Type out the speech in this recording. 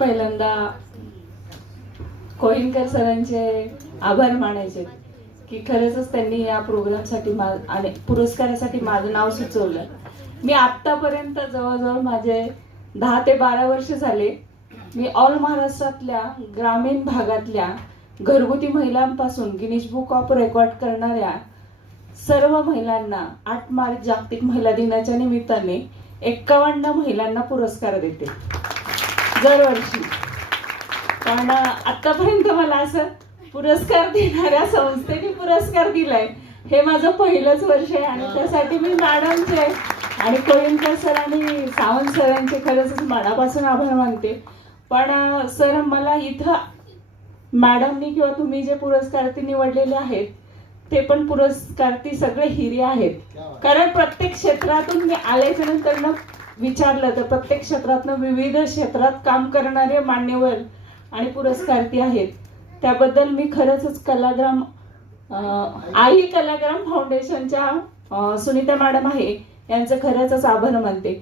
पहिल्यांदा कोहिनकर सरांचे आभार मानायचे की खरंच त्यांनी या प्रोग्रामसाठी आणि पुरस्कारासाठी माझं नाव सुचवलं. मी आतापर्यंत जवळजवळ माझे 10 ते 12 वर्ष झाले मी ऑल महाराष्ट्रातल्या ग्रामीण भागातल्या घरगुती महिलांपासून गिनीज बुक ऑफ रेकॉर्ड करणाऱ्या सर्व महिलांना 8 मार्च जागतिक महिला दिनाच्या निमित्ताने 51 महिलांना पुरस्कार देते दरवर्षी. पण आतापर्यंत मला असं पुरस्कार देणाऱ्या संस्थेने पुरस्कार दिलाय हे माझं पहिलंच वर्ष आहे आणि त्यासाठी मी मॅडमचे आणि कोहिनकर सर आणि सावंत सरांचे खरंच मनापासून आभार मानते. पण सर मला इथं मॅडमनी किंवा तुम्ही जे पुरस्कार्थी निवडलेले आहेत ते पण पुरस्कार्थी सगळे हिरे आहेत. कारण प्रत्येक क्षेत्रातून मी आल्याच्या नंतर विचारलं तर प्रत्येक क्षेत्रातनं विविध क्षेत्रात काम करणारे मान्यवर आणि पुरस्कार्थी आहेत. त्याबद्दल मी खरंच कलाग्राम आई कलाग्राम फाउंडेशनच्या सुनीता मॅडम आहे यांचं खरंच आभार मानते.